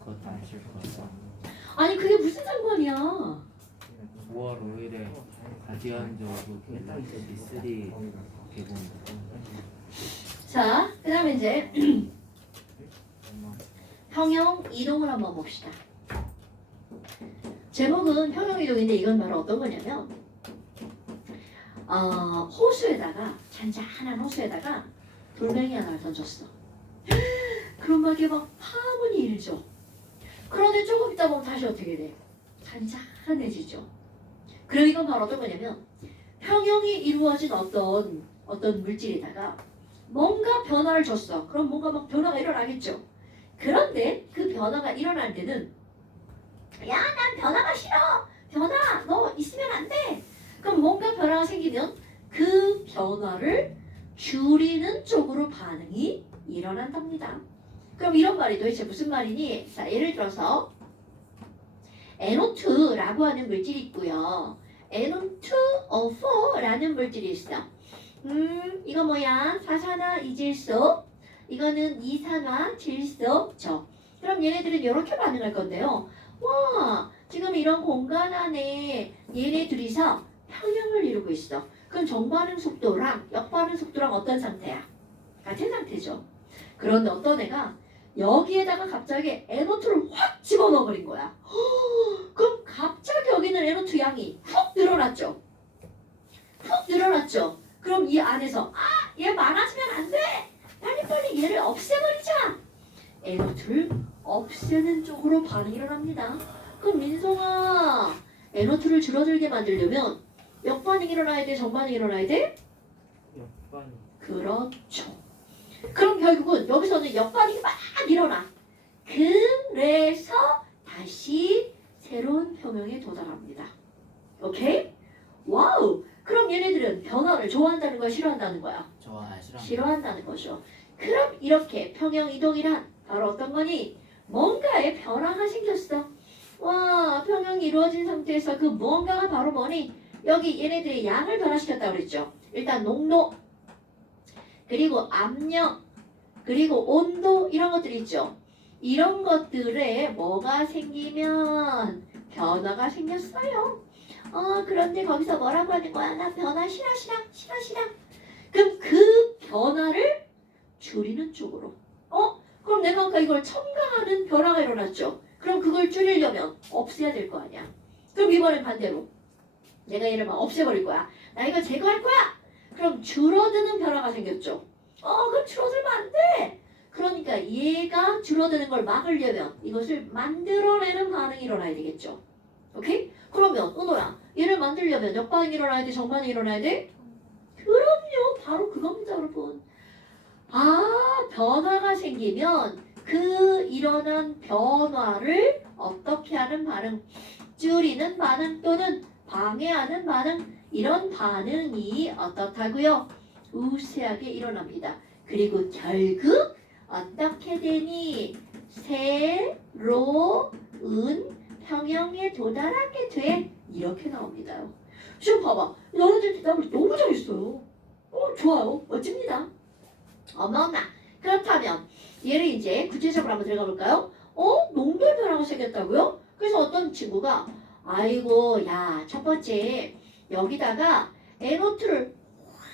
그것도 안 쉴 거야. 아니 그게 무슨 상관이야? 5월 5일에 가디언즈 오브 갤럭시 3 개봉. 자, 그 다음에 이제 평형 이동을 한번 봅시다. 제목은 평형 이동인데 이건 바로 어떤 거냐면 호수에다가 잔잔한 호수에다가 돌멩이 하나를 던졌어. 그럼 막 이게 막 파문이 일죠. 그런데 조금 있다 보면 다시 어떻게 돼? 잔잔해지죠. 그리고 이건 바로 어떤 거냐면 평형이 이루어진 어떤 물질에다가 뭔가 변화를 줬어. 그럼 뭔가 막 변화가 일어나겠죠. 그런데 그 변화가 일어날 때는 야, 난 변화가 싫어. 변화, 너 있으면 안 돼. 그럼 뭔가 변화가 생기면 그 변화를 줄이는 쪽으로 반응이 일어난답니다. 그럼 이런 말이 도대체 무슨 말이니? 자, 예를 들어서 NO2라고 하는 물질이 있고요. NO2O4라는 물질이 있어. 이거 뭐야? 사산화 이질소. 이거는 이산화 질소. 그럼 얘네들은 이렇게 반응할 건데요. 와, 지금 이런 공간 안에 얘네 둘이서 평형을 이루고 있어. 그럼 정반응 속도랑 역반응 속도랑 어떤 상태야? 같은 상태죠. 그런데 어떤 애가 여기에다가 갑자기 NO2를 확 집어넣어버린 거야. 그럼 갑자기 여기는 NO2 양이 훅 늘어났죠. 훅 늘어났죠. 그럼 이 안에서 얘 많아지면 안 돼. 빨리빨리 얘를 없애버리자. NO2를 없애는 쪽으로 반응이 일어납니다. 그럼 민성아, NO2를 줄어들게 만들려면 역반응이 일어나야 돼? 정반응이 일어나야 돼? 역반. 그렇죠. 그럼 결국은 여기서는 역반응이 막 일어나. 그래서 다시 새로운 평형에 도달합니다. 오케이? 와우! 그럼 얘네들은 변화를 좋아한다는 거야? 싫어한다는 거야? 싫어한다는 거죠. 그럼 이렇게 평형 이동이란 바로 어떤 거니? 뭔가의 변화가 생겼어. 와, 평형이 이루어진 상태에서 그 무언가가 바로 뭐니? 여기 얘네들의 양을 변화시켰다고 그랬죠. 일단 농도, 그리고 압력, 그리고 온도 이런 것들이 있죠. 이런 것들에 뭐가 생기면 변화가 생겼어요. 그런데 거기서 뭐라고 하는 거야? 나 변화 싫어. 그럼 그 변화를 줄이는 쪽으로. 그럼 내가 아까 이걸 첨가하는 변화가 일어났죠. 그럼 그걸 줄이려면 없애야 될 거 아니야. 그럼 이번엔 반대로 내가 얘를 막 없애버릴 거야. 나 이거 제거할 거야. 그럼 줄어드는 변화가 생겼죠. 그럼 줄어들면 안 돼. 그러니까 얘가 줄어드는 걸 막으려면 이것을 만들어내는 반응이 일어나야 되겠죠. 오케이? 그러면 은호야, 얘를 만들려면 역반응이 일어나야 돼? 정반응이 일어나야 돼? 그럼요. 바로 그겁니다, 여러분. 변화가 생기면 그 일어난 변화를 어떻게 하는 반응? 줄이는 반응 또는 방해하는 반응, 이런 반응이 어떻다고요? 우세하게 일어납니다. 그리고 결국 어떻게 되니? 새로운 평형에 도달하게 돼. 이렇게 나옵니다. 지금 봐봐. 너네들 대답을 너무 잘했어요. 좋아요. 멋집니다. 어머나. 그렇다면 얘를 이제 구체적으로 한번 들어가 볼까요? 농도의 변화가 생겼다고요? 그래서 어떤 친구가 아이고 야, 첫 번째 여기다가 NO2를 확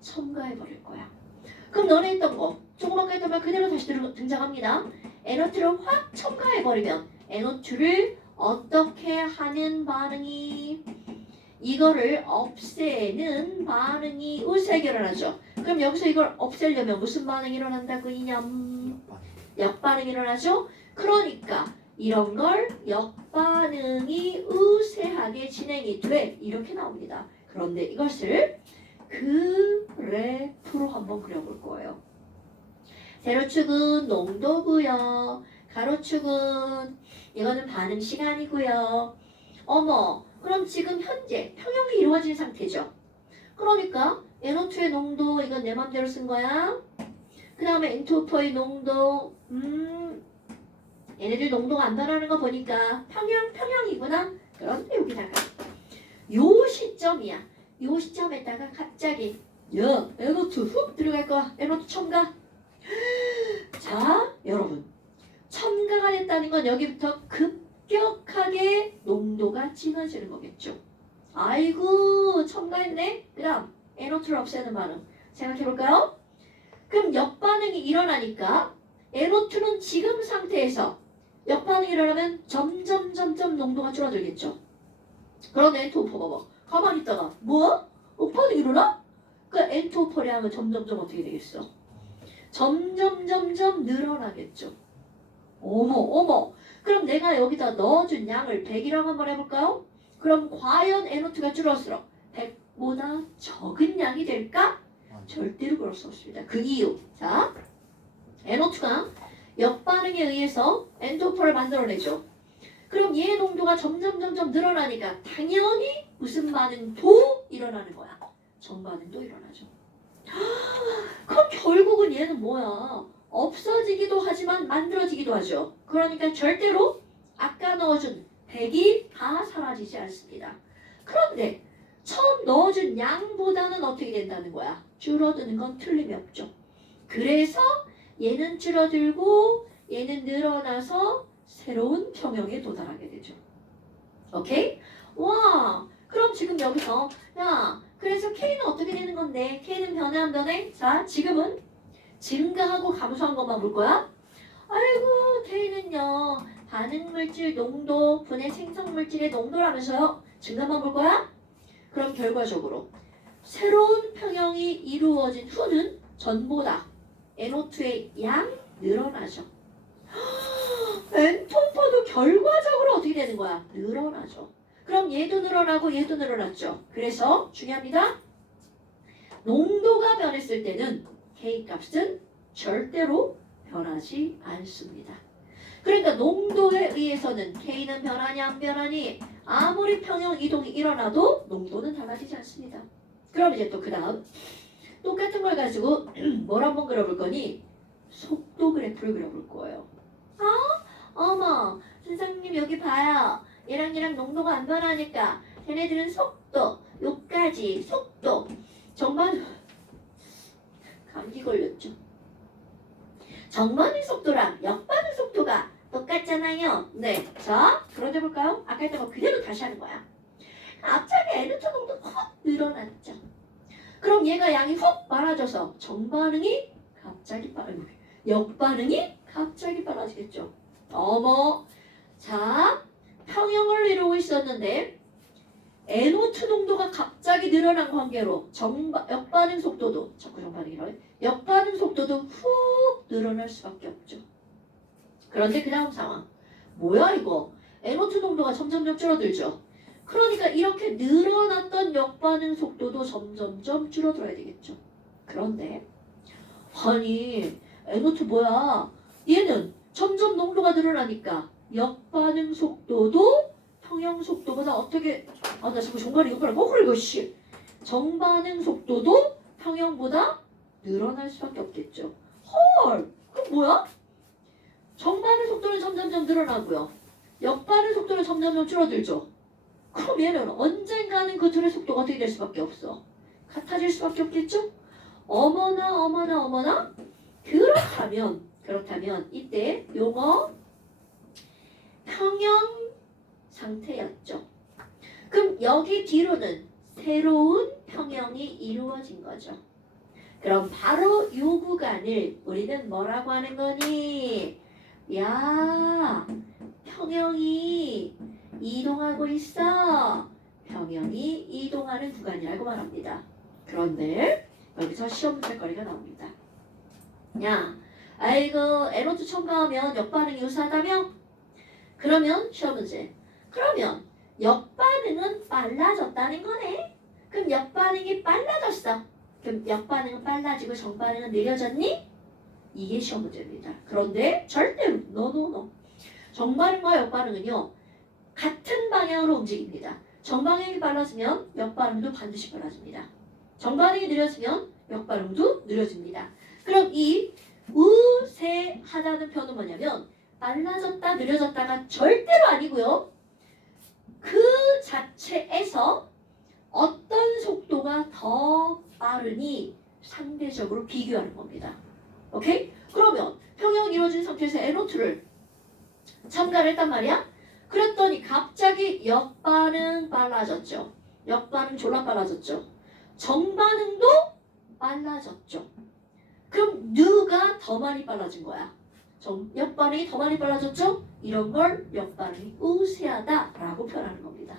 첨가해 버릴 거야. 그럼 너네 했던 거 조금 아까 했던 말 그대로 다시 등장합니다. NO2를 확 첨가해 버리면 NO2를 어떻게 하는 반응이? 이거를 없애는 반응이 우세하게 일어나죠. 그럼 여기서 이걸 없애려면 무슨 반응이 일어난다고 이념? 역반응이 일어나죠. 그러니까 이런 걸 역반응이 우세하게 진행이 돼. 이렇게 나옵니다. 그런데 이것을 그래프로 한번 그려볼 거예요. 세로축은 농도고요. 가로축은 이거는 반응 시간이고요. 그럼 지금 현재 평형이 이루어진 상태죠. 그러니까 NO2의 농도 이건 내 맘대로 쓴 거야. 그 다음에 N2O4의 농도 얘네들 농도가 안 변하는 거 보니까 평형이구나. 그런데 여기다가 요 시점이야. 요 시점에다가 갑자기 NO2 훅 들어갈 거야. NO2 첨가. 자, 여러분 첨가가 됐다는 건 여기부터 급격하게 농도가 진해지는 거겠죠. 아이고 첨가했네. 그 다음 NO2를 없애는 반응 생각해볼까요? 그럼 역반응이 일어나니까 NO2는 지금 상태에서 역반응이 일어나면 점점 농도가 줄어들겠죠. 그런데 N2O4 봐봐. 가만히 있다가 뭐? 반응이 일어나? 그 N2O4의 양은 점점 어떻게 되겠어? 점점 늘어나겠죠. 어머. 그럼 내가 여기다 넣어준 양을 100이라고 한번 해볼까요? 그럼 과연 NO2가 줄어들어 100보다 적은 양이 될까? 절대로 그럴 수 없습니다. 그 이유. 자, NO2가 역반응에 의해서 N2O4를 만들어내죠. 그럼 얘 농도가 점점 늘어나니까 당연히 무슨 반응도 일어나는 거야. 정반응도 일어나죠. 그럼 결국은 얘는 뭐야? 없어지기도 하지만 만들어지기도 하죠. 그러니까 절대로 아까 넣어준 100이 다 사라지지 않습니다. 그런데 처음 넣어준 양보다는 어떻게 된다는 거야? 줄어드는 건 틀림이 없죠. 그래서 얘는 줄어들고 얘는 늘어나서 새로운 평형에 도달하게 되죠. 오케이? 와, 그럼 지금 여기서 야, 그래서 K는 어떻게 되는 건데? K는 변해 안 변해? 자, 지금은 증가하고 감소한 것만 볼 거야. 아이고, K는요. 반응물질 농도 분해 생성물질의 농도라면서요. 증가만 볼 거야? 그럼 결과적으로 새로운 평형이 이루어진 후는 전보다 NO2의 양 늘어나죠. N2O4도 결과적으로 어떻게 되는 거야? 늘어나죠. 그럼 얘도 늘어나고 얘도 늘어났죠. 그래서 중요합니다. 농도가 변했을 때는 K값은 절대로 변하지 않습니다. 그러니까 농도에 의해서는 K는 변하니 안 변하니 아무리 평형 이동이 일어나도 농도는 달라지지 않습니다. 그럼 이제 또 그 다음 똑같은 걸 가지고 뭘 한번 그려볼 거니? 속도 그래프를 그려볼 거예요. 어머 선생님 여기 봐요. 얘랑 농도가 안 변하니까 걔네들은 속도 요까지 속도 정말 감기 걸렸죠. 정반응 속도랑 역반응 속도가 똑같잖아요. 네. 자, 그런데 볼까요? 아까 했던 거 그대로 다시 하는 거야. 갑자기 N2 농도 훅 늘어났죠. 그럼 얘가 양이 훅 많아져서 정반응이 갑자기 역반응이 갑자기 빨라지겠죠. 어머. 자, 평형을 이루고 있었는데 NO2 농도가 갑자기 늘어난 관계로 역반응 속도도 자꾸 정반응이라고 해. 역반응 속도도 훅 늘어날 수밖에 없죠. 그런데 그 다음 상황 뭐야 이거? NO2 농도가 점점 줄어들죠. 그러니까 이렇게 늘어났던 역반응 속도도 점점 줄어들어야 되겠죠. 그런데 아니 NO2 뭐야? 얘는 점점 농도가 늘어나니까 역반응 속도도 평형 속도보다 어떻게 나 자꾸 정반응 이거랑 거꾸로 이거 씨 정반응 속도도 평형보다 늘어날 수밖에 없겠죠. 헐 그럼 뭐야? 정반응 속도는 점점 늘어나고요. 역반응 속도는 점점 줄어들죠. 그럼 얘는 언젠가는 그 둘의 속도가 어떻게 될 수밖에 없어. 같아질 수밖에 없겠죠? 어머나 그렇다면 이때 용어 평형 상태였죠. 그럼 여기 뒤로는 새로운 평형이 이루어진 거죠. 그럼 바로 이 구간을 우리는 뭐라고 하는 거니? 야, 평형이 이동하고 있어. 평형이 이동하는 구간이라고 말합니다. 그런데 여기서 시험 문제거리가 나옵니다. 야, 아이고 NO2 첨가하면 역반응이 유사하다며? 그러면 시험 문제. 그러면 역반응은 빨라졌다는 거네. 그럼 역반응이 빨라졌어. 그럼 역반응은 빨라지고 정반응은 느려졌니? 이게 시험 문제입니다. 그런데 절대로 노. 정반응과 역반응은요. 같은 방향으로 움직입니다. 정반응이 빨라지면 역반응도 반드시 빨라집니다. 정반응이 느려지면 역반응도 느려집니다. 그럼 이 우세하다는 표현은 뭐냐면 빨라졌다 느려졌다가 절대로 아니고요. 그 자체에서 어떤 속도가 더 빠르니 상대적으로 비교하는 겁니다. 오케이? 그러면 평형이 이루어진 상태에서 NO2를 첨가를 했단 말이야. 그랬더니 갑자기 역반응 빨라졌죠. 역반응 졸라 빨라졌죠. 정반응도 빨라졌죠. 그럼 누가 더 많이 빨라진 거야? 역반응이 더 많이 빨라졌죠? 이런 걸 역반응이 우세하다라고 표현하는 겁니다.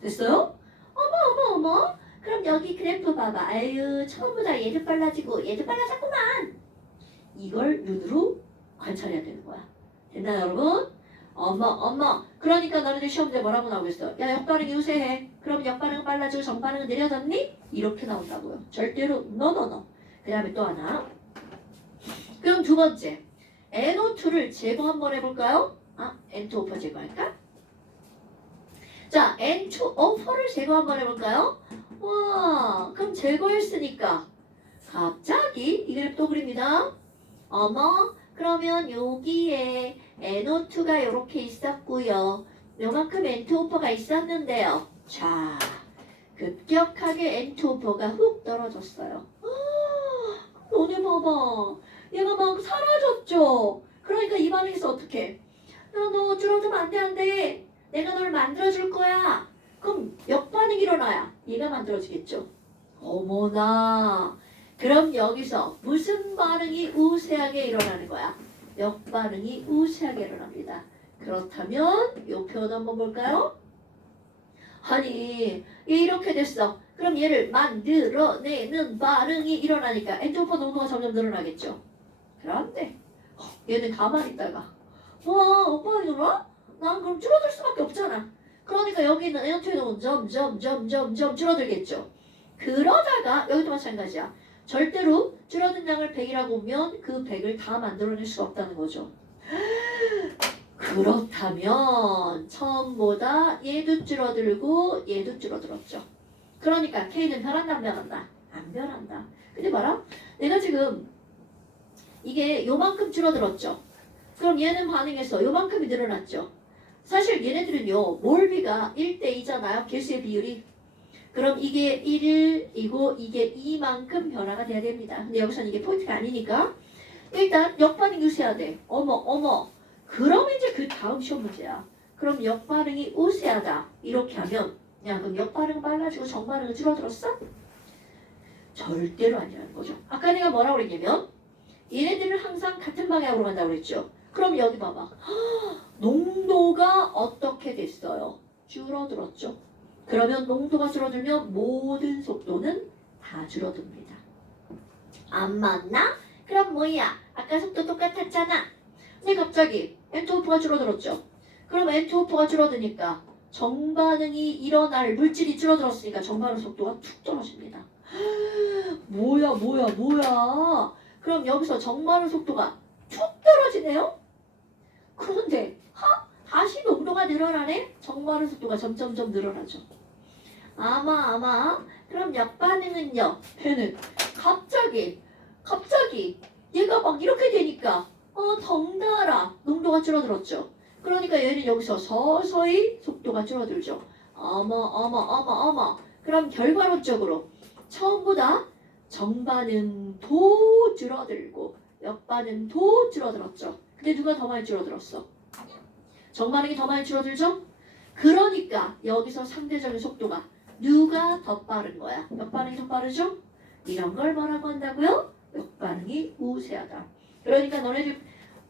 됐어요? 어머. 그럼 여기 그래프 봐봐. 아유 처음보다 얘도 빨라지고 얘도 빨라졌구만. 이걸 눈으로 관찰해야 되는 거야. 됐나요 여러분? 어머. 그러니까 너네들 시험 때 뭐라고 나오겠어? 야 역반응이 우세해. 그럼 역반응은 빨라지고 정반응은 느려졌니? 이렇게 나온다고요. 절대로 no. 그 다음에 또 하나. 그럼 두 번째. NO2를 제거 한번 해볼까요? N2O4 제거할까? 자, N2O4를 제거 한번 해볼까요? 와, 그럼 제거했으니까 갑자기 이 그래프 또 그립니다. 어머, 그러면 여기에 NO2가 이렇게 있었고요. 요만큼 N2O4가 있었는데요. 자, 급격하게 N2O4가 훅 떨어졌어요. 너네 봐봐. 얘가 막 사라졌죠. 그러니까 이 반응에서 어떻게? 야, 너 줄어들면 안 돼. 내가 널 만들어줄 거야. 그럼 역반응이 일어나야 얘가 만들어지겠죠. 어머나. 그럼 여기서 무슨 반응이 우세하게 일어나는 거야? 역반응이 우세하게 일어납니다. 그렇다면 이 표현 한번 볼까요? 아니 이렇게 됐어. 그럼 얘를 만들어내는 반응이 일어나니까 N2O4 농도가 점점 늘어나겠죠. 그런데 얘는 가만히 있다가 와 오빠 이러나? 난 그럼 줄어들 수밖에 없잖아. 그러니까 여기 있는 N2의 농도는 점점 줄어들겠죠. 그러다가 여기도 마찬가지야. 절대로 줄어든 양을 100이라고 보면 그 100을 다 만들어낼 수가 없다는 거죠. 그렇다면 처음보다 얘도 줄어들고 얘도 줄어들었죠. 그러니까 K는 변한다 안 변한다? 안 변한다. 근데 봐라. 내가 지금 이게 요만큼 줄어들었죠. 그럼 얘는 반응해서 요만큼이 늘어났죠. 사실 얘네들은요. 몰비가 1대2잖아요. 개수의 비율이. 그럼 이게 1이고 이게 이만큼 변화가 돼야 됩니다. 근데 여기서는 이게 포인트가 아니니까 일단 역반응이 우세해야 돼. 어머. 그럼 이제 그 다음 시험 문제야. 그럼 역반응이 우세하다. 이렇게 하면 야 그럼 역반응은 빨라지고 정반응은 줄어들었어? 절대로 아니라는 거죠. 아까 내가 뭐라고 그랬냐면 얘네들은 항상 같은 방향으로 간다고 그랬죠. 그럼 여기 봐봐. 농도가 어떻게 됐어요? 줄어들었죠. 그러면 농도가 줄어들면 모든 속도는 다 줄어듭니다. 안 맞나? 그럼 뭐야? 아까 속도 똑같았잖아. 근데 갑자기 N2O4가 줄어들었죠. 그럼 N2O4가 줄어드니까 정반응이 일어날 물질이 줄어들었으니까 정반응 속도가 툭 떨어집니다. 뭐야? 그럼 여기서 정반응 속도가 툭 떨어지네요? 그런데 다시 농도가 늘어나네? 정반응 속도가 점점 늘어나죠. 아마 그럼 역반응은요? 얘는 갑자기 얘가 막 이렇게 되니까 덩달아 농도가 줄어들었죠. 그러니까 얘는 여기서 서서히 속도가 줄어들죠. 어머. 그럼 결과론적으로 처음보다 정반응도 줄어들고 역반응도 줄어들었죠. 근데 누가 더 많이 줄어들었어? 정반응이 더 많이 줄어들죠? 그러니까 여기서 상대적인 속도가 누가 더 빠른 거야? 역반응이 더 빠르죠? 이런 걸 뭐라고 한다고요? 역반응이 우세하다. 그러니까 너네들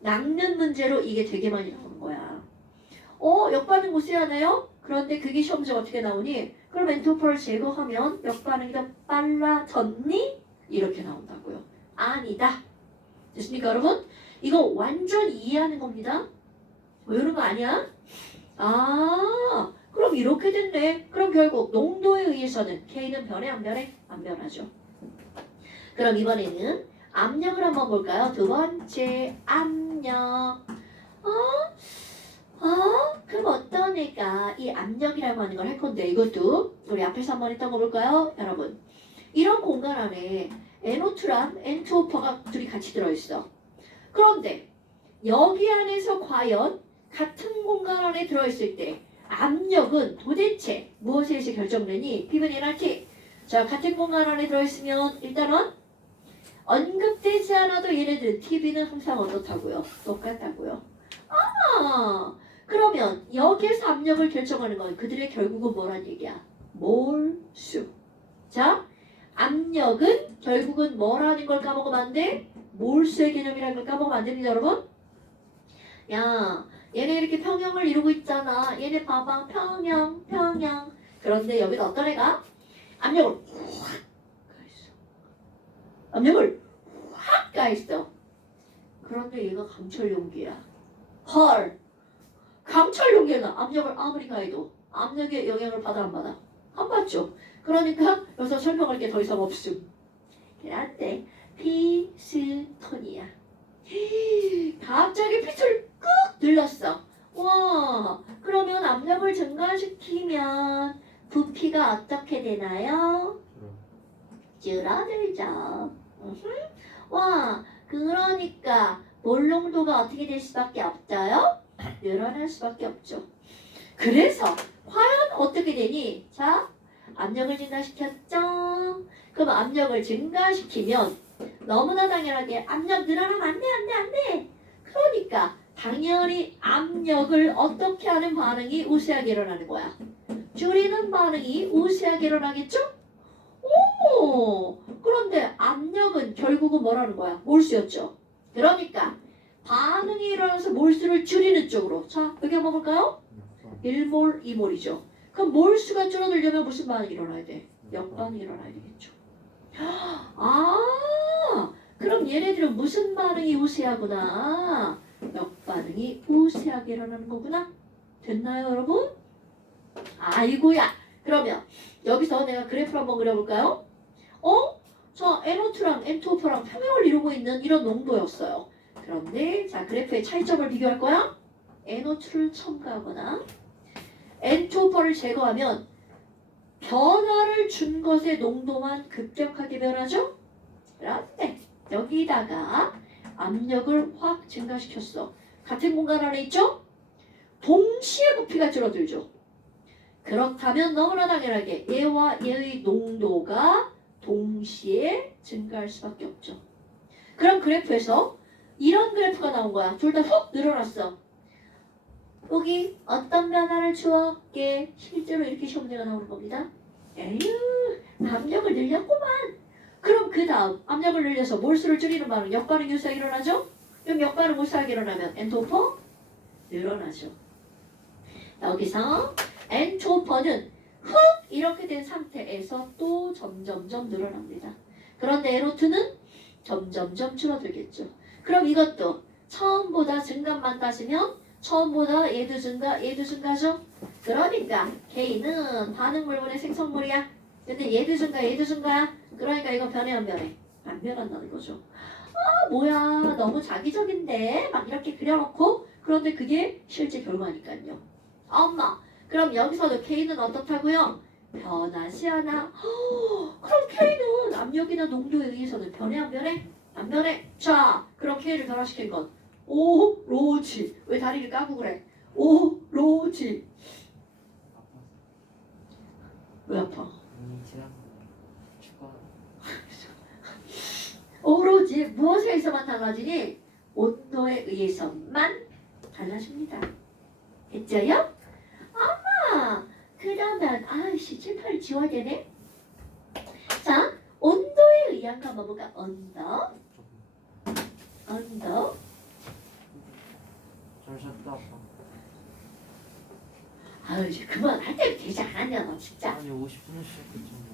낚는 문제로 이게 되게 많이 나오는 거야. 역반응 우세하네요? 그런데 그게 시험 문제가 어떻게 나오니? 그럼 N2O4를 제거하면 역반응이 더 빨라졌니? 이렇게 나온다고요. 아니다. 됐습니까 여러분? 이거 완전 이해하는 겁니다. 외우는 거 아니야? 그럼 이렇게 됐네. 그럼 결국 농도에 의해서는 K는 변해 안 변해? 안 변하죠. 그럼 이번에는 압력을 한번 볼까요? 두 번째 압력. 그럼 어떤 애가 이 압력이라고 하는 걸 할 건데 이것도 우리 앞에서 한번 했던 거 볼까요? 여러분 이런 공간 안에 NO2랑 N2O4가 둘이 같이 들어있어. 그런데 여기 안에서 과연 같은 공간 안에 들어있을 때 압력은 도대체 무엇에 의해서 결정되니? P분 NRT. 자, 같은 공간 안에 들어있으면 일단은 언급되지 않아도 얘네들 TV는 항상 어떻다고요? 똑같다고요. 그러면 여기에서 압력을 결정하는 건 그들의 결국은 뭐란 얘기야? 몰수. 자, 압력은 결국은 뭐라는 걸 까먹으면 안 돼? 몰수의 개념이라는 걸 까먹으면 안 됩니다, 여러분. 야, 얘네 이렇게 평형을 이루고 있잖아. 얘네 봐봐, 평형. 그런데 여기는 어떤 애가? 압력을 확 가있어. 압력을 확 가있어. 그런데 얘가 강철 용기야. 헐. 강철 용기는 압력을 아무리 가해도 압력의 영향을 받아 안 받아? 안 받죠. 그러니까 여기서 설명할 게 더 이상 없음. 그런데 피스톤이야. 갑자기 피스를 꾹 눌렀어. 와, 그러면 압력을 증가시키면 부피가 어떻게 되나요? 줄어들죠. 와, 그러니까 몰농도가 어떻게 될 수밖에 없어요? 늘어날 수밖에 없죠. 그래서 과연 어떻게 되니? 자, 압력을 증가시켰죠. 그럼 압력을 증가시키면 너무나 당연하게 압력 늘어나면 안 돼. 그러니까 당연히 압력을 어떻게 하는 반응이 우세하게 일어나는 거야. 줄이는 반응이 우세하게 일어나겠죠? 오! 그런데 압력은 결국은 뭐라는 거야? 몰수였죠. 그러니까 반응이 일어나서 몰수를 줄이는 쪽으로. 자, 여기 한번 볼까요? 1몰, 2몰이죠. 그럼 몰수가 줄어들려면 무슨 반응이 일어나야 돼? 역반응이 일어나야 되겠죠. 아, 그럼 얘네들은 무슨 반응이 우세하구나? 역반응이 우세하게 일어나는 거구나. 됐나요, 여러분? 아이고야. 그러면 여기서 내가 그래프를 한번 그려볼까요? 저 NO2랑 N2O4랑 평형을 이루고 있는 이런 농도였어요. 그런데 자, 그래프의 차이점을 비교할 거야. NO2를 첨가하거나 N2O4를 제거하면 변화를 준 것의 농도만 급격하게 변하죠? 그런데 여기다가 압력을 확 증가시켰어. 같은 공간 안에 있죠? 동시에 부피가 줄어들죠. 그렇다면 너무나 당연하게 얘와 얘의 농도가 동시에 증가할 수밖에 없죠. 그럼 그래프에서 이런 그래프가 나온 거야. 둘 다 훅 늘어났어. 여기 어떤 변화를 주었게 실제로 이렇게 시험 문제가 나오는 겁니다. 에휴, 압력을 늘렸구만. 그럼 그 다음 압력을 늘려서 몰수를 줄이는 반응, 역반응이 우세하게 일어나죠? 그럼 역반응 우세하게 일어나면 N2O4 늘어나죠. 여기서 N2O4는 훅 이렇게 된 상태에서 또 점점점 늘어납니다. 그런데 NO2는 점점점 줄어들겠죠. 그럼 이것도 처음보다 증가만 따지면 처음보다 얘도 증가죠? 그러니까 K는 반응 물분의 생성물이야. 근데 얘도 증가야. 그러니까 이거 변해 안 변해? 안 변한다는 거죠. 아, 뭐야, 너무 자기적인데? 막 이렇게 그려놓고 그런데 그게 실제 결과니까요. 엄마, 그럼 여기서도 K는 어떻다고요? 변하지 않아. 그럼 K는 압력이나 농도에 의해서는 변해 안 변해? 안 변해. 자, 그럼 K를 변화시킨 건 오로지. 왜 다리를 까고 그래? 오로지. 왜 아파? 오로지 무엇에 의해서만 달라지니? 온도에 의해서만 달라집니다. 됐죠요? 아마 그러면 아이씨 칠판을 지워야 되네. 자, 온도에 의한 거 뭐가 온도. 잘 잤다 아빠. 아유 이제 그만할 때 되지 않았냐 너 진짜. 아니 50분을 시작했잖아.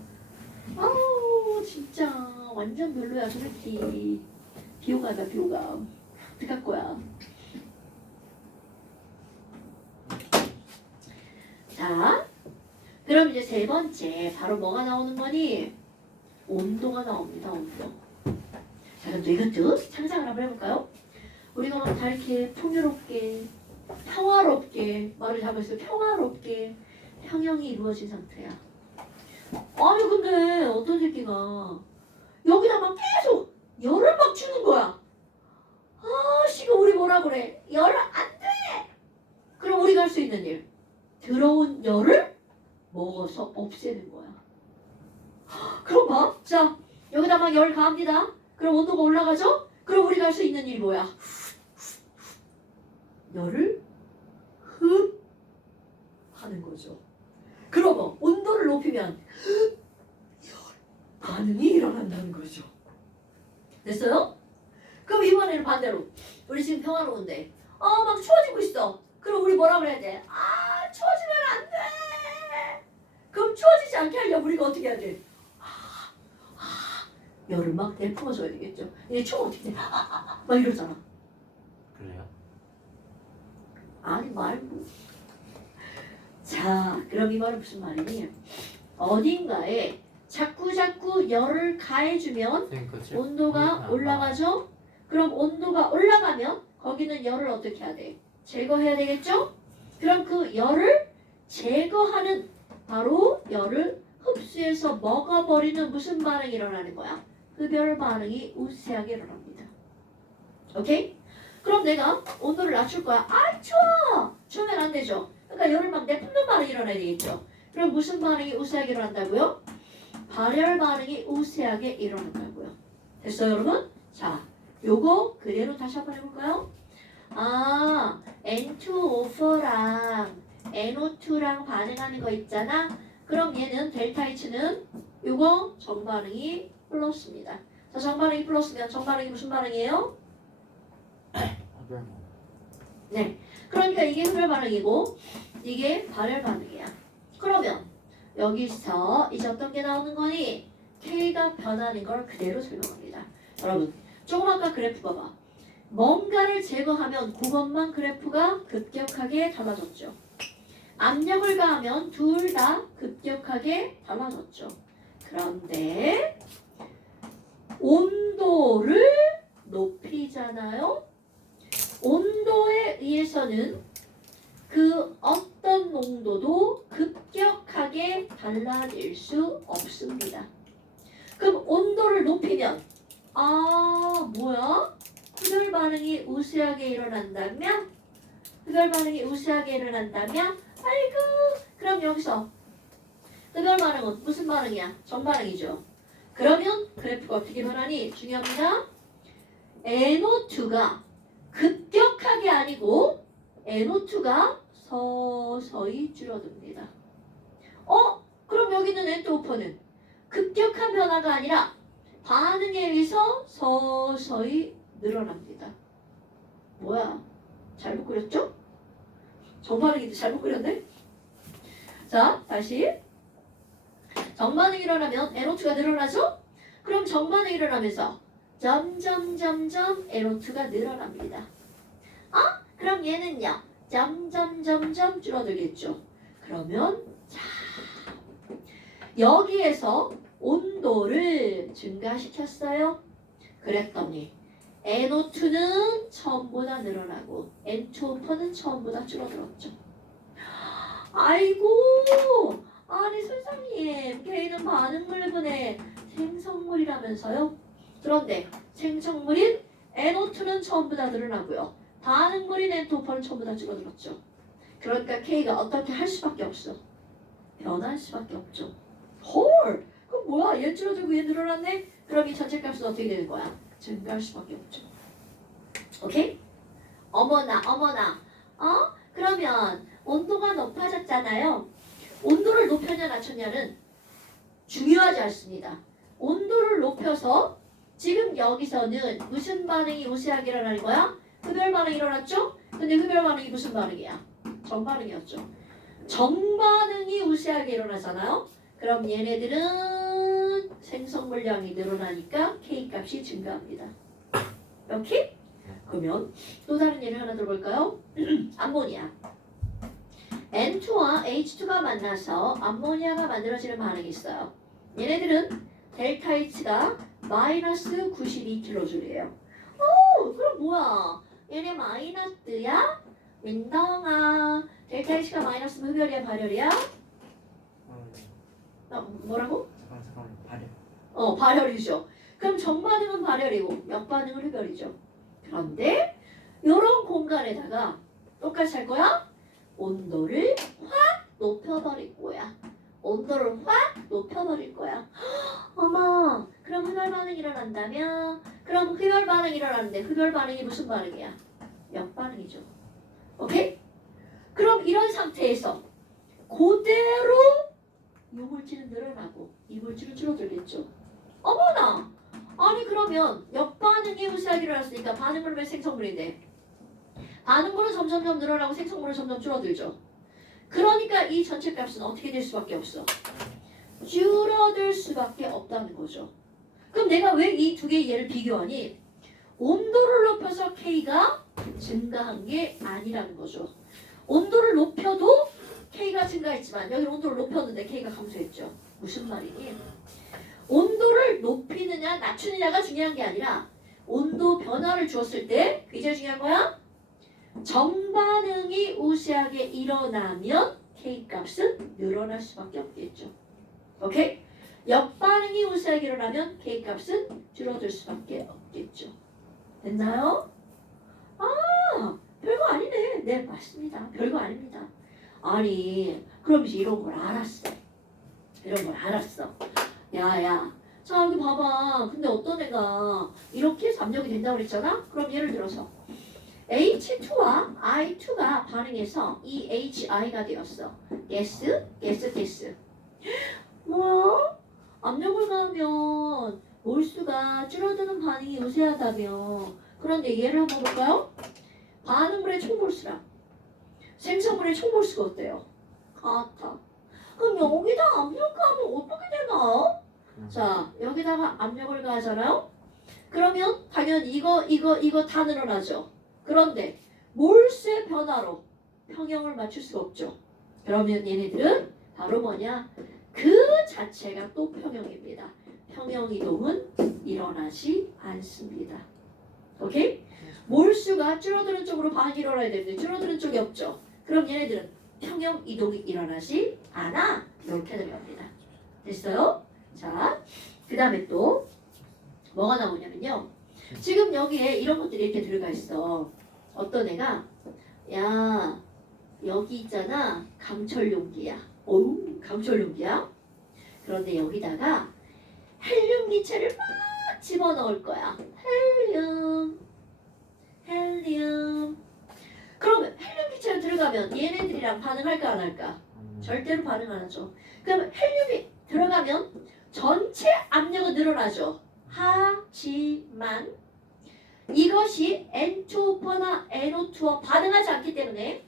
아우 진짜 완전 별로야 그렇지. 비호감이다 비호감. 어떡할 거야. 자, 그럼 이제 세 번째 바로 뭐가 나오는 거니? 온도가 나옵니다. 온도. 자, 그럼 이것도 상상을 한번 해볼까요? 우리가 막 다 이렇게 풍요롭게 평화롭게 말을 잡아서 평화롭게 평형이 이루어진 상태야. 아니 근데 어떤 새끼가 여기다 막 계속 열을 막 주는 거야. 아 씨가 우리 뭐라 그래? 열을 안 돼. 그럼 우리가 할 수 있는 일 들어온 열을 먹어서 없애는 거야. 그럼 봐. 자 여기다 막 열 가합니다. 그럼 온도가 올라가죠? 그럼 우리가 할 수 있는 일이 뭐야? 열을 흡 하는 거죠. 그러고 온도를 높이면 열 반응이 일어난다는 거죠. 됐어요? 그럼 이번에는 반대로 우리 지금 평화로운데 막 추워지고 있어. 그럼 우리 뭐라 그래야 돼? 추워지면 안 돼. 그럼 추워지지 않게 하려면 우리가 어떻게 해야 돼? 열을 막 내뿜어줘야 되겠죠. 이게 추워 어떻게 돼? 막 이러잖아. 그래요? 아니 말고. 자, 그럼 이 말은 무슨 말이니? 어딘가에 자꾸 열을 가해주면 선생님 그거 온도가 올라가죠? 그럼 온도가 올라가면 거기는 열을 어떻게 해야 돼? 제거해야 되겠죠? 그럼 그 열을 제거하는 바로 열을 흡수해서 먹어버리는 무슨 반응이 일어나는 거야? 흡열 반응이 우세하게 일어납니다. 오케이? 그럼 내가 온도를 낮출 거야. 추워! 추우면 안 되죠. 그러니까 열을 막 내뿜는 반응이 일어나야 되겠죠. 그럼 무슨 반응이 우세하게 일어난다고요? 발열 반응이 우세하게 일어난다고요. 됐어요, 여러분? 자, 요거 그대로 다시 한번 해볼까요? N2O4랑 NO2랑 반응하는 거 있잖아. 그럼 얘는 델타 H는 요거 정반응이 플러스입니다. 자, 정반응이 플러스면 정반응이 무슨 반응이에요? 흡열. 네. 그러니까 이게 흡열 반응이고 이게 발열 반응이야. 그러면 여기서 이제 어떤 게 나오는 거니? K가 변하는 걸 그대로 설명합니다. 여러분, 조금 아까 그래프 봐봐. 뭔가를 제거하면 그것만 그래프가 급격하게 달라졌죠. 압력을 가하면 둘 다 급격하게 달라졌죠. 그런데 온도를 높이잖아요. 온도에 의해서는 그 어떤 농도도 급격하게 달라질 수 없습니다. 그럼 온도를 높이면 뭐야? 흡열 반응이 우세하게 일어난다면? 아이고, 그럼 여기서 흡열 반응은 무슨 반응이야? 정반응이죠. 그러면 그래프가 어떻게 변하니? 중요합니다. NO2가 급격하게 아니고 NO2가 서서히 줄어듭니다. 그럼 여기는 N2O4는 급격한 변화가 아니라 반응에 의해서 서서히 늘어납니다. 뭐야? 잘못 그렸죠? 정반응인데 잘못 그렸네? 자, 다시. 정반응이 일어나면 NO2가 늘어나죠? 그럼 정반응이 일어나면서 점점 NO2가 늘어납니다. 그럼 얘는요? 점점 줄어들겠죠. 그러면 자, 여기에서 온도를 증가시켰어요. 그랬더니 NO2는 처음보다 늘어나고 N2O4는 처음보다 줄어들었죠. 아이고, 아니 선생님, K는 반응물분의 생성물이라면서요? 그런데 생성물인 NO2는 처음보다 늘어나고요. 반응물인 N2O4는 처음보다 줄어들었죠. 그러니까 K가 어떻게 할 수밖에 없어. 변할 수밖에 없죠. 헐! 그럼 뭐야? 얘 줄어들고 얘 늘어났네? 그럼 이 전체 값은 어떻게 되는 거야? 증가할 수밖에 없죠. 오케이? 어머나. 그러면 온도가 높아졌잖아요. 온도를 높였냐 낮췄냐는 중요하지 않습니다. 온도를 높여서 지금 여기서는 무슨 반응이 우세하게 일어나는 거야? 흡열 반응이 일어났죠? 근데 흡열 반응이 무슨 반응이야? 정반응이었죠. 정반응이 우세하게 일어나잖아요. 그럼 얘네들은 생성물량이 늘어나니까 K값이 증가합니다. 이렇게? 그러면 또 다른 예를 하나 들어볼까요? 암모니아. N2와 H2가 만나서 암모니아가 만들어지는 반응이 있어요. 얘네들은 델타 H가 마이너스 92kJ이에요. 그럼 뭐야? 얘네 마이너스야? 민덩아. 델타 H가 마이너스면 흡열이야 발열이야? 뭐라고? 잠깐만 발열. 발열이죠. 그럼 정반응은 발열이고 역반응은 흡열이죠. 그런데 이런 공간에다가 똑같이 할 거야? 온도를 확 높여버릴 거야. 어머, 그럼 흡열 반응이 일어난다면? 그럼 흡열 반응이 일어나는데 흡열 반응이 무슨 반응이야? 역반응이죠. 오케이? 그럼 이런 상태에서 그대로 요물질은 늘어나고 이물질은 줄어들겠죠. 어머나! 아니 그러면 역반응이 우세하게 일어났으니까 반응물은 생성물인데 반응물은 점점점 늘어나고 생성물은 점점 줄어들죠. 그러니까 이 전체 값은 어떻게 될 수밖에 없어? 줄어들 수밖에 없다는 거죠. 그럼 내가 왜 이 두 개의 예를 비교하니? 온도를 높여서 K가 증가한 게 아니라는 거죠. 온도를 높여도 K가 증가했지만 여기 온도를 높였는데 K가 감소했죠. 무슨 말이니? 온도를 높이느냐 낮추느냐가 중요한 게 아니라 온도 변화를 주었을 때 그게 제일 중요한 거야. 정반응이 우세하게 일어나면 K값은 늘어날 수밖에 없겠죠. 오케이? 역반응이 우세하게 일어나면 K값은 줄어들 수밖에 없겠죠. 됐나요? 아, 별거 아니네. 네, 맞습니다. 별거 아닙니다. 아니, 그럼 이제 이런 걸 알았어. 이런 걸 알았어. 야, 자 여기 봐봐. 근데 어떤 애가 이렇게 해서 압력이 된다고 그랬잖아? 그럼 예를 들어서 H2와 I2가 반응해서 이 HI가 되었어. 가스. 뭐야? 압력을 가하면 몰수가 줄어드는 반응이 우세하다며. 그런데 얘를 한번 볼까요? 반응물의 총몰수랑 생성물의 총몰수가 어때요? 같아. 그럼 여기다 압력 가하면 어떻게 되나? 자, 여기다가 압력을 가하잖아요? 그러면 당연히 이거 다 늘어나죠. 그런데 몰수의 변화로 평형을 맞출 수가 없죠. 그러면 얘네들은 바로 뭐냐? 그 자체가 또 평형입니다. 평형 이동은 일어나지 않습니다. 오케이? 몰수가 줄어드는 쪽으로 반응이 일어나야 되는데 줄어드는 쪽이 없죠. 그럼 얘네들은 평형 이동이 일어나지 않아. 이렇게 들어갑니다. 됐어요? 자, 그 다음에 또 뭐가 나오냐면요. 지금 여기에 이런 것들이 이렇게 들어가 있어. 어떤 애가 야 여기 있잖아. 강철 용기야. 어우 강철 용기야. 그런데 여기다가 헬륨 기체를 막 집어넣을 거야. 헬륨. 그러면 헬륨 기체가 들어가면 얘네들이랑 반응할까 안 할까? 절대로 반응 안 하죠. 그러면 헬륨이 들어가면 전체 압력은 늘어나죠. 하지만 이것이 N2O나 NO2와 반응하지 않기 때문에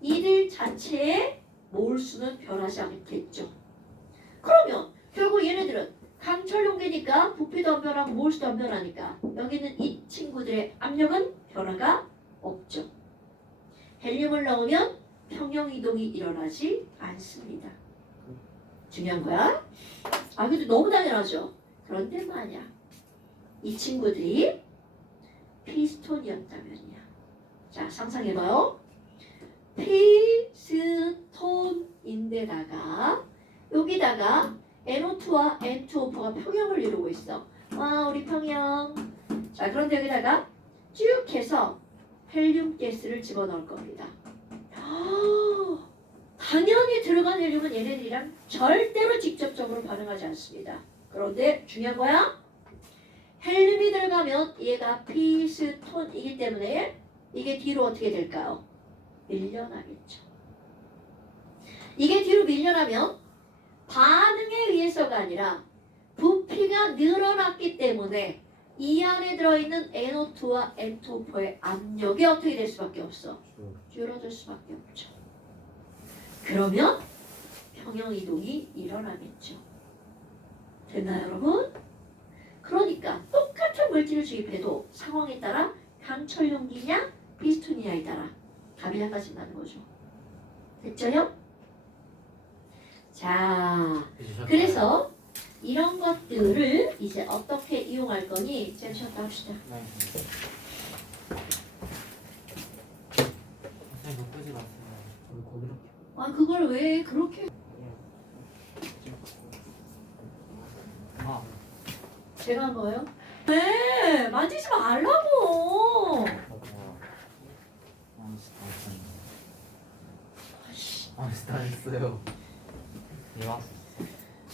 이들 자체의 몰수는 변하지 않겠죠. 그러면 결국 얘네들은 강철 용기니까 부피도 안 변하고 몰수도 안 변하니까 여기는 이 친구들의 압력은 변화가 없죠. 헬륨을 넣으면 평형 이동이 일어나지 않습니다. 중요한 거야. 아, 그래도 너무 당연하죠. 그런데 만약 이 친구들이 피스톤이었다면요. 자, 상상해봐요. 피스톤인데다가 여기다가 NO2와 N2O4가 평형을 이루고 있어. 와, 우리 평형. 자, 그런데 여기다가 쭉 해서 헬륨 가스를 집어넣을 겁니다. 당연히 들어간 헬륨은 얘네들이랑 절대로 직접적으로 반응하지 않습니다. 그런데 중요한 거야. 헬륨이 들어가면 얘가 피스톤이기 때문에 이게 뒤로 어떻게 될까요? 밀려나겠죠. 이게 뒤로 밀려나면 반응에 의해서가 아니라 부피가 늘어났기 때문에 이 안에 들어있는 NO2와 N2O4의 압력이 어떻게 될 수밖에 없어? 줄어들 수밖에 없죠. 그러면 평형 이동이 일어나겠죠. 됐나요, 여러분? 그러니까 똑같은 물질을 주입해도 상황에 따라 강철 용기냐 피스톤이냐에 따라 답이 달라진다는 거죠. 됐죠요? 자, 그래서 이런 것들을 이제 어떻게 이용할 거니? 쌤 쉬었다 합시다. 네. 선생님 끄지 마세요. 거기로. 아, 그걸 왜 그렇게 아, 제가 한 거예요? 왜? 만지지 말라고. 다 했어요. 예, 왔어.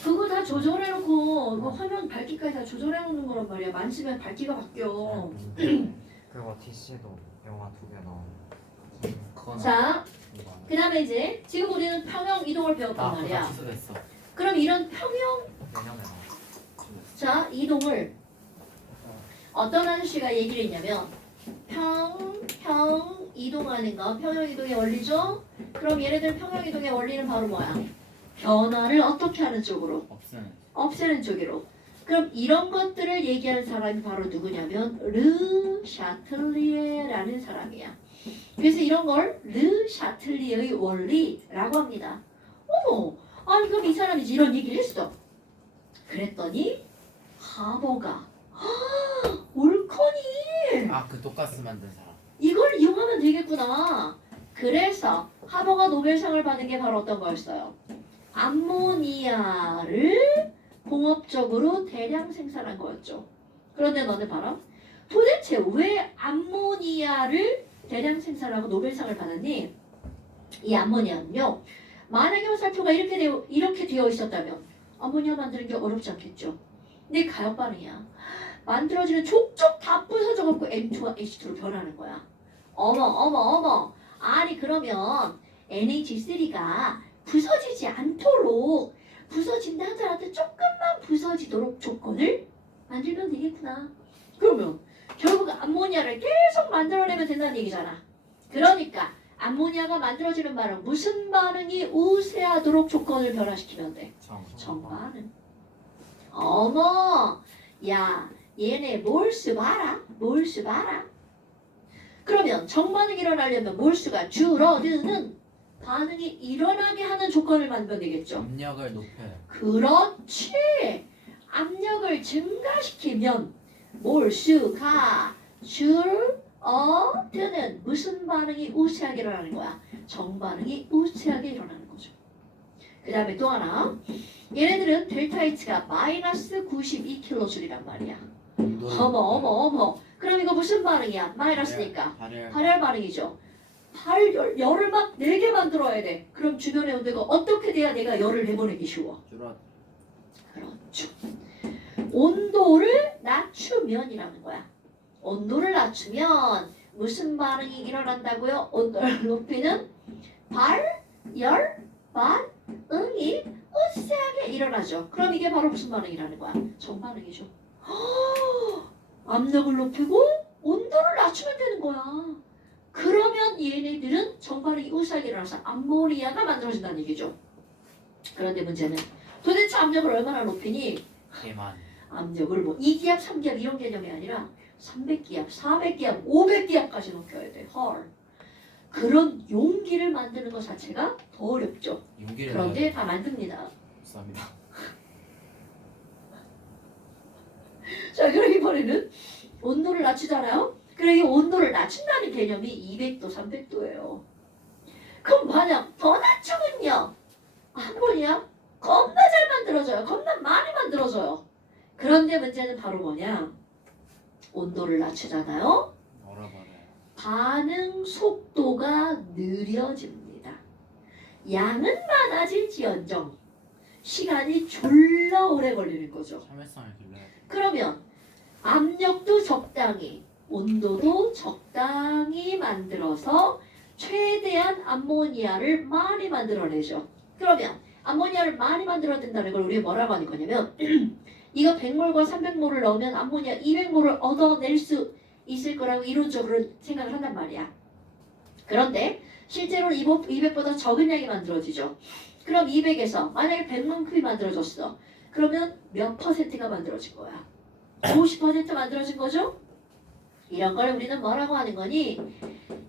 그거 다 조절해놓고 이거 화면 밝기까지 다 조절해놓는 거란 말이야. 만지면 밝기가 바뀌어. 그리고 DC도 영화 2개 나오고 그건 자, 이거 안 해. 그 다음에 이제 지금 우리는 평형 이동을 배웠단 나 그거 말이야. 취소됐어. 그럼 이런 평형 내년에 나와. 취소됐어. 자 이동을 어떤 아저씨가 얘기를 했냐면 평형 이동하는 거 평형 이동의 원리죠. 그럼 얘네들 평형 이동의 원리는 바로 뭐야? 변화를 어떻게 하는 쪽으로? 없애는 쪽으로. 그럼 이런 것들을 얘기하는 사람이 바로 누구냐면 르 샤틀리에라는 사람이야. 그래서 이런 걸 르 샤틀리에의 원리라고 합니다. 어머, 아니 그럼 이 사람이 이런 얘기를 했어. 그랬더니 하버가 올커니 아그 독가스 만든 사람. 이걸 이용하면 되겠구나. 그래서 하버가 노벨상을 받은 게 바로 어떤 거였어요? 암모니아를 공업적으로 대량 생산한 거였죠. 그런데 너네 봐라. 도대체 왜 암모니아를 대량 생산하고 노벨상을 받았니? 이 암모니아는요. 만약에 살표가 이렇게 되어 있었다면 암모니아 만드는 게 어렵지 않겠죠. 근데 가역 반응이야. 만들어지는 족족 다 부서져갖고 M2와 H2로 변하는 거야. 어머. 아니 그러면 NH3가 부서지지 않도록 부서진다 하더라도 조금만 부서지도록 조건을 만들면 되겠구나. 그러면 결국 암모니아를 계속 만들어내면 된다는 얘기잖아. 그러니까 암모니아가 만들어지는 반응 무슨 반응이 우세하도록 조건을 변화시키면 돼? 정반응. 어머 야 얘네 몰수 봐라. 그러면 정반응이 일어나려면 몰수가 줄어드는 반응이 일어나게 하는 조건을 만들면 되겠죠. 압력을 높여요. 그렇지. 압력을 증가시키면 몰수가 줄어드는 무슨 반응이 우세하게 일어나는 거야? 정반응이 우세하게 일어나는 거죠. 그 다음에 또 하나. 얘네들은 델타 H가 마이너스 92kJ란 말이야. 어머. 그럼 이거 무슨 반응이야? 마이너스니까. 발열 반응이죠. 열을 막 내게 만들어야 돼. 그럼 주변의 온도가 어떻게 돼야 내가 열을 내보내기 쉬워? 그렇죠. 온도를 낮추면이라는 거야. 온도를 낮추면 무슨 반응이 일어난다고요? 온도를 높이는 발열 반응이 우세하게 일어나죠. 그럼 이게 바로 무슨 반응이라는 거야? 정반응이죠. 압력을 높이고 온도를 낮추면 되는 거야. 그러면 얘네들은 정반응이 우세하게 일어나서 암모니아가 만들어진다는 얘기죠. 그런데 문제는 도대체 압력을 얼마나 높이니? 개만. 압력을 뭐 2기압, 3기압 이런 개념이 아니라 300기압, 400기압, 500기압까지 높여야 돼. 헐. 그런 용기를 만드는 것 자체가 더 어렵죠. 용기를 그런데 다 만듭니다. 감사합니다. 자, 그럼 이번에는 온도를 낮추잖아요. 그래, 이 온도를 낮춘다는 개념이 200도, 300도예요. 그럼 만약 더 낮추면요. 암모니아 겁나 잘 만들어져요. 겁나 많이 만들어져요. 그런데 문제는 바로 뭐냐? 온도를 낮추잖아요. 얼어버려요. 반응 속도가 느려집니다. 양은 많아질지언정 시간이 졸라 오래 걸리는 거죠. 참을성을 길러야 돼. 그러면 압력도 적당히, 온도도 적당히 만들어서 최대한 암모니아를 많이 만들어내죠. 그러면 암모니아를 많이 만들어낸다는 걸 우리가 뭐라고 하는 거냐면 이거 100몰과 300몰을 넣으면 암모니아 200몰을 얻어낼 수 있을 거라고 이론적으로 생각을 한단 말이야. 그런데 실제로는 200보다 적은 양이 만들어지죠. 그럼 200에서 만약에 100만큼이 만들어졌어. 그러면 몇 퍼센트가 만들어진 거야? 50% 만들어진 거죠? 이런 걸 우리는 뭐라고 하는 거니?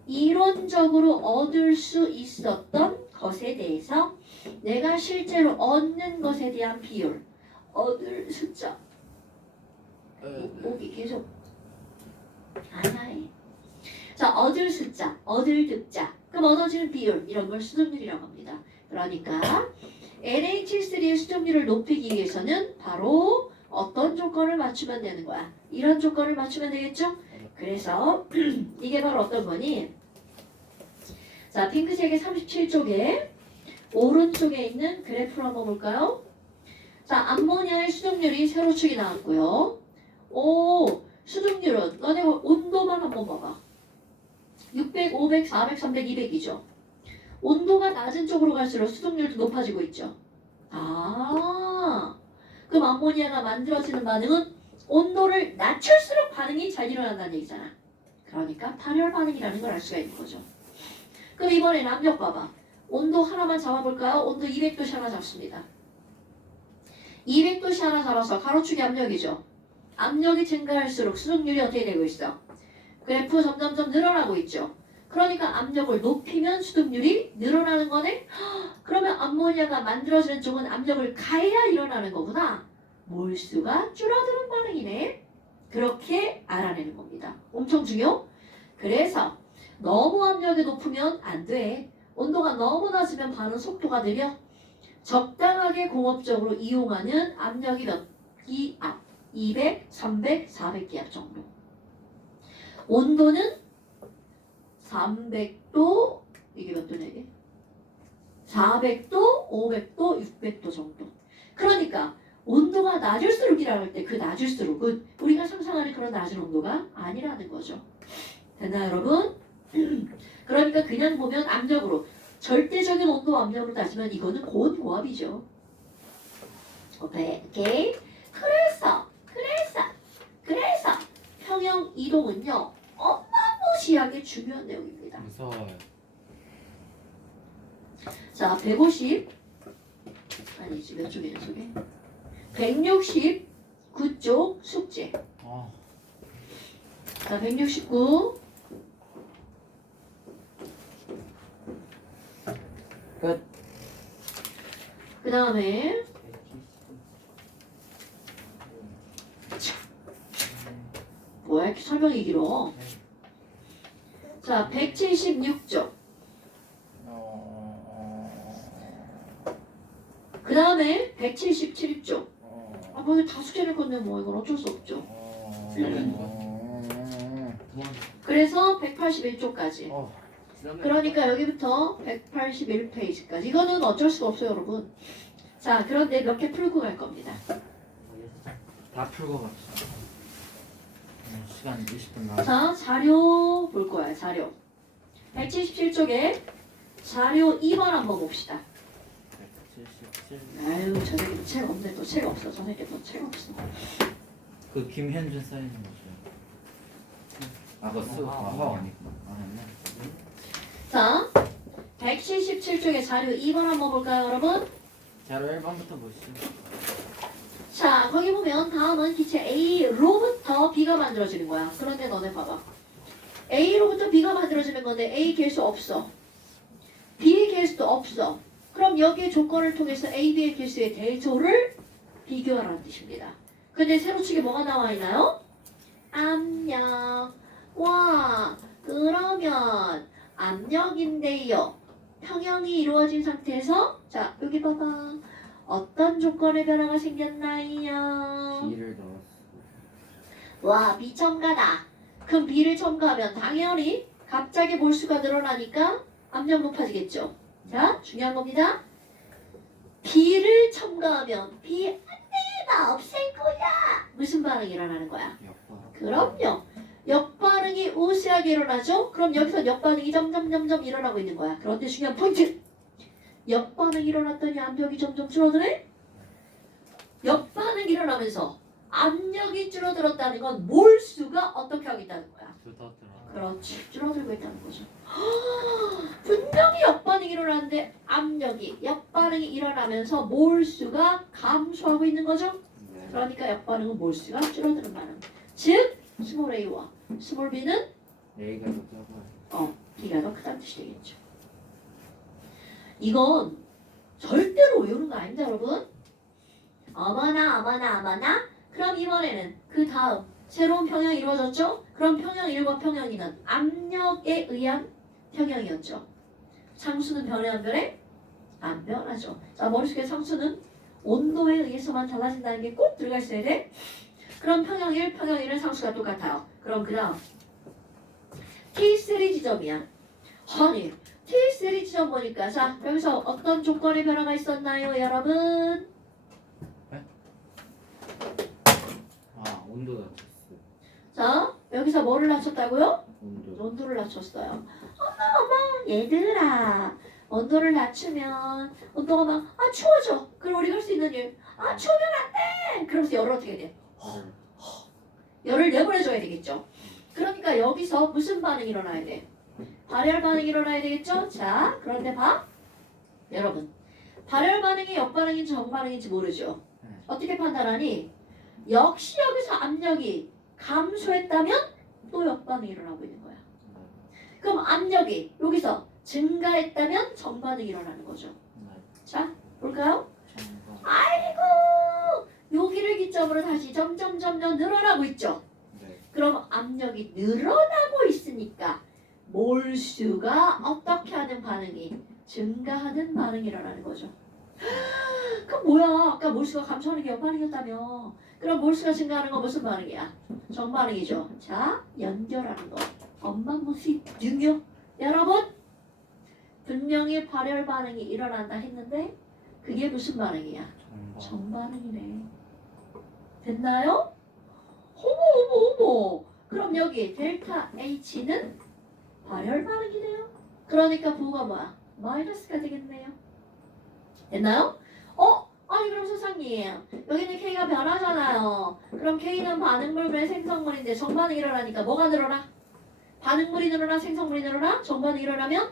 이론적으로 얻을 수 있었던 것에 대해서 내가 실제로 얻는 것에 대한 비율, 얻을 숫자. 목이 계속 아이. 자, 얻을 숫자, 얻을 득자. 그럼 얻어지는 비율 이런 걸 수동률이라고 합니다. 그러니까 NH3의 수동률을 높이기 위해서는 바로 어떤 조건을 맞추면 되는 거야? 이런 조건을 맞추면 되겠죠? 그래서 이게 바로 어떤 거니? 자, 핑크색의 37쪽에 오른쪽에 있는 그래프를 한번 볼까요? 자, 암모니아의 수동률이 세로축이 나왔고요. 오, 수동률은 너네 온도만 한번 봐봐. 600, 500, 400, 300, 200이죠. 온도가 낮은 쪽으로 갈수록 수동률도 높아지고 있죠. 아, 그럼 암모니아가 만들어지는 반응은 온도를 낮출수록 반응이 잘 일어난다는 얘기잖아. 그러니까 발열 반응이라는 걸 알 수가 있는 거죠. 그럼 이번엔 압력 봐봐. 온도 하나만 잡아볼까요? 온도 200도씨 하나 잡습니다. 200도씨 하나 잡아서 가로축이 압력이죠. 압력이 증가할수록 수동률이 어떻게 되고 있어? 그래프 점점점 늘어나고 있죠. 그러니까 압력을 높이면 수동률이 늘어나는 거네? 그러면 암모니아가 만들어지는 쪽은 압력을 가해야 일어나는 거구나. 몰수가 줄어드는 반응이네. 그렇게 알아내는 겁니다. 엄청 중요? 그래서 너무 압력이 높으면 안 돼. 온도가 너무 낮으면 반응 속도가 느려. 적당하게 공업적으로 이용하는 압력이 몇 기압? 200, 300, 400기압 정도. 온도는 300도, 이게 몇 도냐 이게? 400도, 500도, 600도 정도. 그러니까 온도가 낮을수록 일어날 때 그 낮을수록은 우리가 상상하는 그런 낮은 온도가 아니라는 거죠. 됐나요 여러분? 그러니까 그냥 보면 압력으로 절대적인 온도 압력으로 따지면 이거는 고온고압이죠. 오케이. 그래서 평형 이동은요 어마무시하게 중요한 내용입니다. 무서워요. 자, 150 아니지 몇 쪽이냐 저게? 169쪽 숙제. 자, 169 끝. 그 다음에 뭐야 이렇게 설명이 길어. 자, 176쪽. 그 다음에 177쪽. 아, 뭐 이거 다 숙제낼 건데 뭐 이건 어쩔 수 없죠. 그래서 181쪽까지. 그러니까 여기부터 181페이지까지. 이거는 어쩔 수가 없어요, 여러분. 자, 그런데 몇 개 풀고 갈 겁니다. 다 풀고 갑시다. 시간 20분 남았어. 자, 자료 볼 거야, 자료. 177쪽에 자료 2번 한번 봅시다. 177. 아유, 저 새끼 책 없네. 또 책 없어. 저 새끼 또 책 없어. 그 김현준 써있는 거죠. 아, 그거 쓰고 아니구나. 아, 했네. 자, 177쪽에 자료 2번 한번 볼까요, 여러분? 자료 1번부터 보시죠. 자, 거기 보면 다음은 기체 A로부터 B가 만들어지는 거야. 그런데 너네 봐봐. A로부터 B가 만들어지는 건데 A 개수 없어. B 개수도 없어. 그럼 여기에 조건을 통해서 A, B의 개수의 대조를 비교하라는 뜻입니다. 근데 세로축에 뭐가 나와 있나요? 압력. 와, 그러면 압력인데요. 평형이 이루어진 상태에서 자, 여기 봐봐. 어떤 조건의 변화가 생겼나요? B를 넣었어. 와, B 첨가다. 그럼 B를 첨가하면 당연히 갑자기 몰수가 늘어나니까 압력 높아지겠죠. 자, 중요한 겁니다. B를 첨가하면 B 안 돼, 나 없앨 거야. 무슨 반응이 일어나는 거야? 역과. 그럼요. 역반응이 우세하게 일어나죠? 그럼 여기서 역반응이 점점 일어나고 있는 거야. 그런데 중요한 포인트. 역반응이 일어났더니 압력이 점점 줄어드네? 역반응이 일어나면서 압력이 줄어들었다는 건 몰수가 어떻게 하고 있다는 거야? 줄어들어. 그렇지. 줄어들고 있다는 거죠. 분명히 역반응이 일어나는데 압력이 역반응이 일어나면서 몰수가 감소하고 있는 거죠. 네. 그러니까 역반응은 몰수가 줄어드는 반응. 즉 스몰 a와 스몰 b는 A가 더 작아요. b가 더 크다는 뜻이 되겠죠. 이건 절대로 외우는 거 아닙니다, 여러분. 어머나. 그럼 이번에는 그 다음 새로운 평형이 이루어졌죠? 그럼 평형 1과 평형 2는 압력에 의한 평형이었죠. 상수는 변해 안 변해? 안 변하죠. 자, 머릿속에 상수는 온도에 의해서만 달라진다는 게 꼭 들어가 있어야 돼. 그럼 평형 1, 평형 2는 상수가 똑같아요. 그럼 그 다음 T3 지점이야. 아니 T3 지점 보니까 자 여기서 어떤 조건의 변화가 있었나요 여러분? 아, 온도가 됐어. 자 여기서 뭐를 낮췄다고요? 온도. 온도를 낮췄어요. 어머 얘들아 온도를 낮추면 온도가 막 추워져. 그럼 우리가 할 수 있는 일 추우면 안 돼. 그러면서 열을 어떻게 돼? 열을 내보내줘야 되겠죠. 그러니까 여기서 무슨 반응이 일어나야 돼? 발열 반응이 일어나야 되겠죠? 자 그런데 봐 여러분 발열 반응이 역반응인지 정반응인지 모르죠. 어떻게 판단하니? 역시 여기서 압력이 감소했다면 또 역반응이 일어나고 있는 거야. 그럼 압력이 여기서 증가했다면 정반응이 일어나는 거죠. 자 볼까요? 정반. 아이고 여기를 기점으로 다시 점점 늘어나고 있죠. 네. 그럼 압력이 늘어나고 있으니까 몰수가 어떻게 하는 반응이 증가하는 반응이 일어나는 거죠. 그럼 뭐야? 아까 몰수가 감소하는 게 역반응이었다며. 그럼 몰수가 증가하는 건 무슨 반응이야? 정반응이죠. 자, 연결하는 거. 엄마 모습 능력. 여러분, 분명히 발열 반응이 일어난다 했는데 그게 무슨 반응이야? 정반. 정반응이네. 됐나요? 어머. 그럼 여기 델타 H는 발열 반응이네요. 그러니까 부호가 뭐야? 마이너스가 되겠네요. 됐나요? 아니 그럼 소장님 여기는 K가 변하잖아요. 그럼 K는 반응물분의 생성물인데 정반응이 일어나니까 뭐가 늘어나? 반응물이 늘어나 생성물이 늘어나? 정반응이 일어나면?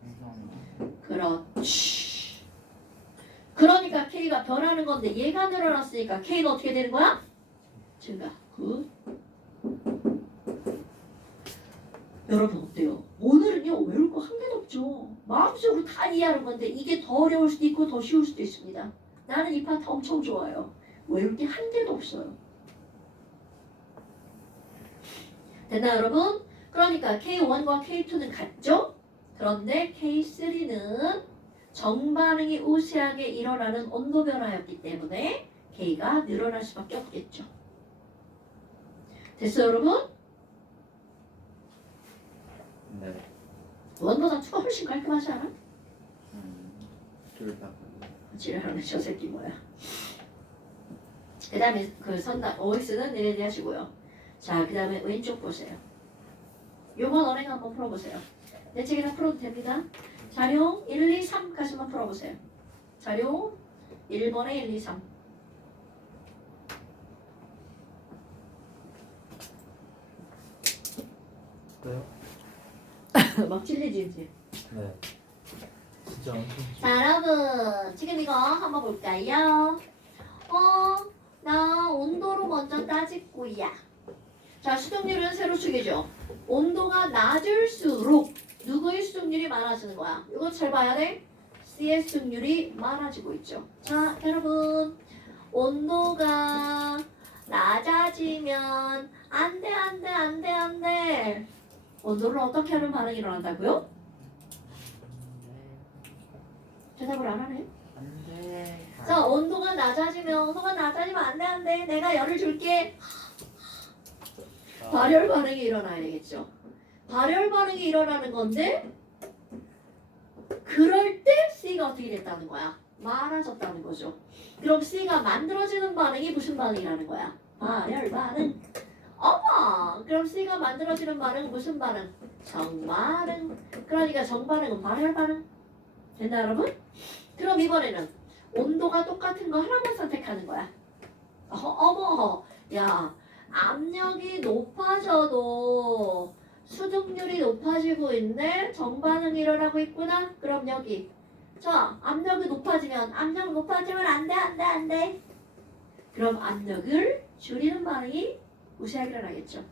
생성. 그렇지. 그러니까 K가 변하는 건데 얘가 늘어났으니까 K는 어떻게 되는 거야? 증가. 굿. 여러분 어때요? 오늘은요 외울 거 한 개도 없죠. 마음속으로 다 이해하는 건데 이게 더 어려울 수도 있고 더 쉬울 수도 있습니다. 나는 이 파트 엄청 좋아요. 외울 게 한 개도 없어요. 됐나 여러분? 그러니까 K1과 K2는 같죠? 그런데 K3는 정반응이 우세하게 일어나는 온도 변화였기 때문에 K가 늘어날 수밖에 없겠죠. 됐어요 여러분? 네. 원보다 2가 훨씬 깔끔하지 않아? 둘 다. 지랄하네 저 새끼 뭐야. 그 다음에 그 선다 OX는 내려야 하시고요. 자, 그 다음에 왼쪽 보세요. 요번 언행 한번 풀어보세요. 내 책에다 풀어도 됩니다. 자료 1, 2, 3까지만 풀어보세요. 자료 1번에 1, 2, 3. 왜요? 막 찔리지 이제. 네. 진짜 엄청. 자 여러분 지금 이거 한번 볼까요? 나 온도로 먼저 따질 거야. 자 수동률은 세로축이죠. 온도가 낮을수록 누구의 수동률이 많아지는 거야? 이거 잘 봐야 돼. C의 수동률이 많아지고 있죠. 자 여러분 온도가 낮아지면 안돼 온도를 어떻게 하는 반응이 일어난다고요? 대답을 안 하네. 안돼. 자 온도가 낮아지면 안돼 내가 열을 줄게. 발열 반응이 일어나야 되겠죠. 발열 반응이 일어나는 건데 그럴 때 C가 어떻게 됐다는 거야? 많아졌다는 거죠. 그럼 C가 만들어지는 반응이 무슨 반응이라는 거야? 발열 반응. 어머! 그럼 C가 만들어지는 반응은 무슨 반응? 정반응. 그러니까 정반응은 발열 반응. 됐나 여러분? 그럼 이번에는 온도가 똑같은 거 하나만 선택하는 거야. 어머! 야 압력이 높아져도 수증률이 높아지고 있네. 정반응이 일어나고 있구나. 그럼 여기 자 압력이 높아지면 안돼. 그럼 압력을 줄이는 반응이 우세하게 일어나겠죠.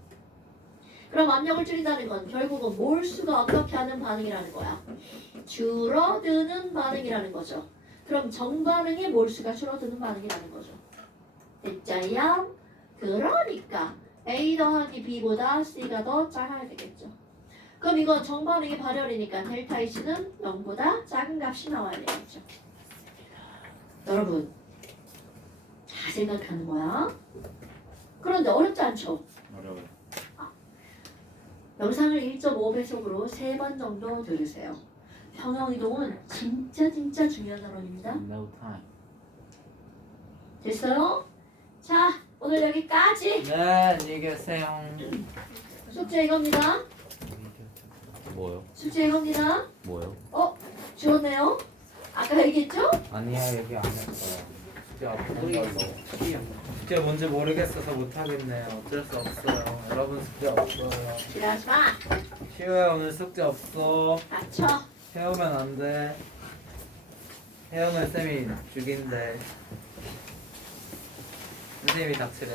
그럼 압력을 줄인다는 건 결국은 몰수가 어떻게 하는 반응이라는 거야. 줄어드는 반응이라는 거죠. 그럼 정반응이 몰수가 줄어드는 반응이라는 거죠. 됐자요? 그러니까 A 더하기 B보다 C가 더 작아야 되겠죠. 그럼 이건 정반응이 발열이니까 델타 H는 0보다 작은 값이 나와야 되겠죠. 여러분 잘 생각하는 거야. 그런데 어렵지 않죠? 어려워요. 영상을 1.5배속으로 3번 정도 들으세요. 평형이동은 진짜 중요한 단원입니다. No time. 됐어요? 자 오늘 여기까지. 네, 안녕히 계세요. 숙제 이겁니다. 뭐요? 숙제 이겁니다. 뭐요? 주웠네요. 아까 얘기했죠? 아니야 여기 안 했어요. 숙제 없는 걸로. 키요. 숙제 뭔지 모르겠어서 못 하겠네요. 어쩔 수 없어요. 여러분 숙제 없어요. 지랄하지 마. 시우야 오늘 숙제 없어. 맞춰. 해오면 안 돼. 해오면 쌤이 죽인대. 선생님이 닥치래.